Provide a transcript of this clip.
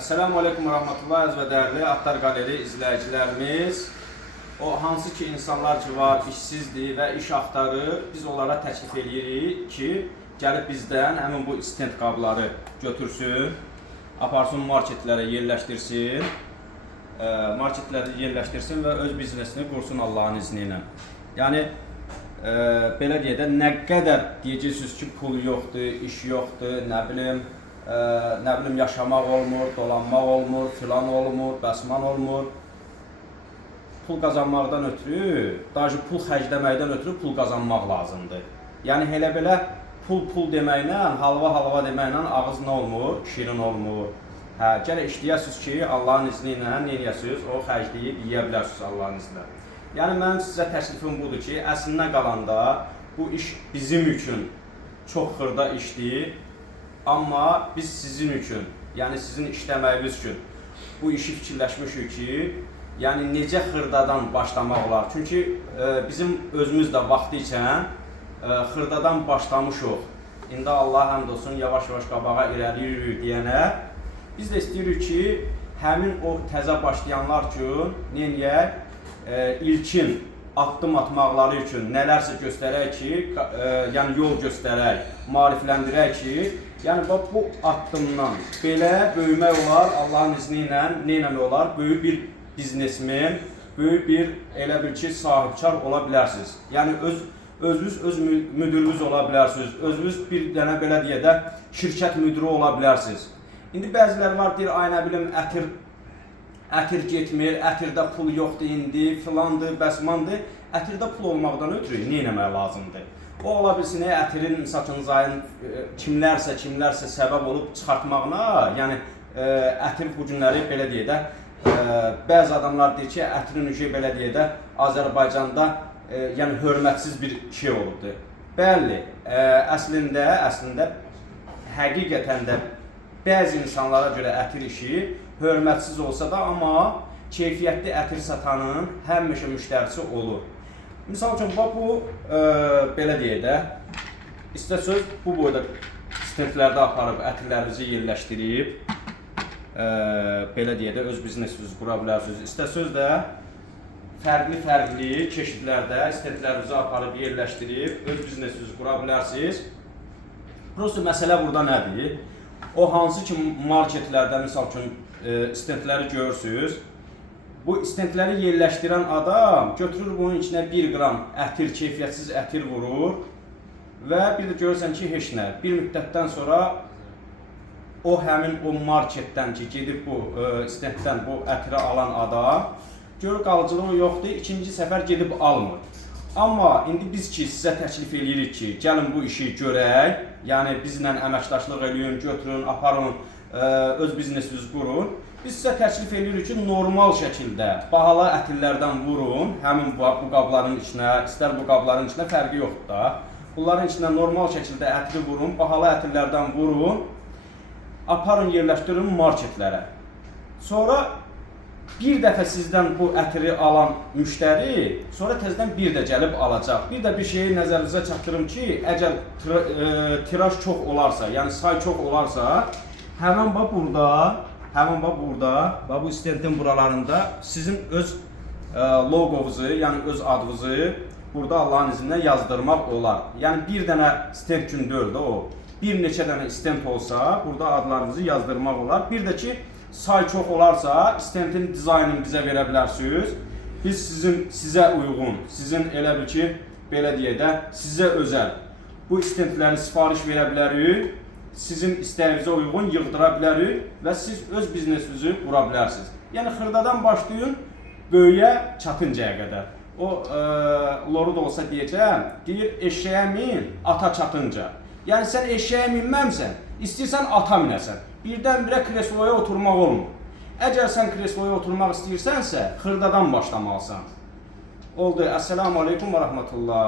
Esselamu Aleyküm ve Rahmetullah və dəyərli Atlar Galeri izləyicilərimiz. O hansı ki insanlar ki var, işsizdir və iş axtarır, biz onlara təklif edirik ki, gəlib bizdən həmin bu stent qabları götürsün, aparsın marketlərə yerləşdirsin, və öz biznesini qursun Allahın izni ilə. Yəni, belə deyək də, nə qədər deyəcəksiniz ki, pul yoxdur, iş yoxdur, nə bilim, yaşamaq olmur, dolanmaq olmur, filan olmur, bəsman olmur. Pul qazanmaqdan ötürü, daha pul xərcləməkdən ötürü pul qazanmaq lazımdır. Yəni, elə belə pul deməklə, halva deməklə ağız nə olmur? Şirin olmur. Gələ işləyəsiniz ki, Allahın izni ilə nə edəsiniz? O xərcləyib yiyə bilərsiniz Allahın izni ilə. Yəni, mənim sizə təklifim budur ki, əslində qalanda bu iş bizim üçün çox xırda işdir. Amma biz sizin üçün, yəni sizin işləməyiniz üçün bu işi fikirləşmişik ki, yəni necə xırdadan başlamaq olar. Çünki bizim özümüz də vaxtı ikən xırdadan başlamışıq. İndi Allah həmd olsun, yavaş-yavaş qabağa irəliyirik deyənə, biz də istəyirik ki, həmin o təzə başlayanlar üçün neyək, ilkin addım atmaqları üçün nələrsə göstərək ki, yəni yol göstərək, maarifləndirək ki, yəni bu addımdan belə böyümək olar, Allahın izni ilə neynəmək olar? Böyük bir biznesmen, böyük bir elə bil ki, sahibkar ola bilərsiniz. Yəni özünüz öz müdürünüz ola bilərsiniz, özünüz bir dənə belə deyə də şirkət müdürü ola bilərsiniz. İndi bəziləri var, deyir, ay nə bilim, ətir getmir, ətirdə pul yoxdur indi, filandır, bəsmandır. Ətirdə pul olmaqdan ötürü neynəmək lazımdır? O ola bilsin, ətirin saçınızayın kimlərsə səbəb olub çıxartmağına, yəni ətir bu günləri belə deyə də, bəzi adamlar deyir ki, ətirin üşü belə deyə də Azərbaycanda yəni hörmətsiz bir şey olubdur. Bəli, əslində, həqiqətən də bəzi insanlara görə ətir işi hörmətsiz olsa da, amma keyfiyyətli ətir satanın həmişə müştərisi olur. Misal üçün, bu belə deyək də, istəsəz bu boyda stentlərdə aparıb ətirlərinizi yerləşdirib, belə deyək də, öz biznesinizi qura bilərsiniz. İstəsəz də fərqli çeşidlərdə stentlərinizi aparıb yerləşdirib, öz biznesinizi qura bilərsiniz. Prosta məsələ burada nədir? O hansı ki marketlərdə, misal üçün, stentləri görürsünüz, bu stentləri yerləşdirən adam götürür bunun içinə 1 qram ətir, keyfiyyətsiz ətir vurur və bir də görürsən ki, heç nə. Bir müddətdən sonra o həmin o marketdən ki, gedib bu stentdən bu ətiri alan adam görür qalıcılığı yoxdur, ikinci səfər gedib almır. Amma indi biz ki, sizə təklif edirik ki, gəlin bu işi görək, yəni bizlə əməkdaşlıq eləyin, götürün, aparın, öz biznesinizi qurun. Biz sizə təklif edirik ki, normal şəkildə bahalı ətirlərdən vurun, həmin bu qabların içinə, istər bu qabların içinə fərqi yoxdur da. Bunların içinə normal şəkildə ətiri vurun, bahalı ətirlərdən vurun, aparın, yerləşdirin marketlərə. Sonra bir dəfə sizdən bu ətiri alan müştəri, sonra təzədən bir də gəlib alacaq. Bir də bir şeyi nəzərinizə çatdırım ki, əgər tiraj çox olarsa, yəni say çox olarsa, həmin burada, bu stentin buralarında sizin öz logovuzu, yəni öz adınızı burada Allahın izinlə yazdırmaq olar. Yəni bir dənə stent üçün deyil də o, bir neçə dənə stent olsa, burada adlarınızı yazdırmaq olar. Bir də ki, say çox olarsa, stentin dizaynını bizə verə bilərsiniz. Biz sizə uyğun, sizin elə bil ki, belə deyək də, sizə özəl bu stentləri sifariş verə bilərik, sizin istəyinizə uyğun yığdıra bilərik və siz öz biznesinizi qura bilərsiniz. Yəni, xırdadan başlayın, böyüyə çatıncaya qədər. O, loru da olsa deyəcəm, deyir, eşeğə min, ata çatınca. Yəni, sən eşeğə minməmsən, istəyirsən ata minəsən. Birdən-birə kresloya oturmaq olmur. Əgər sən kresloya oturmaq istəyirsənsə, xırdadan başlamalısan. Oldu. Esselamu Aleyküm və Rahmetullah.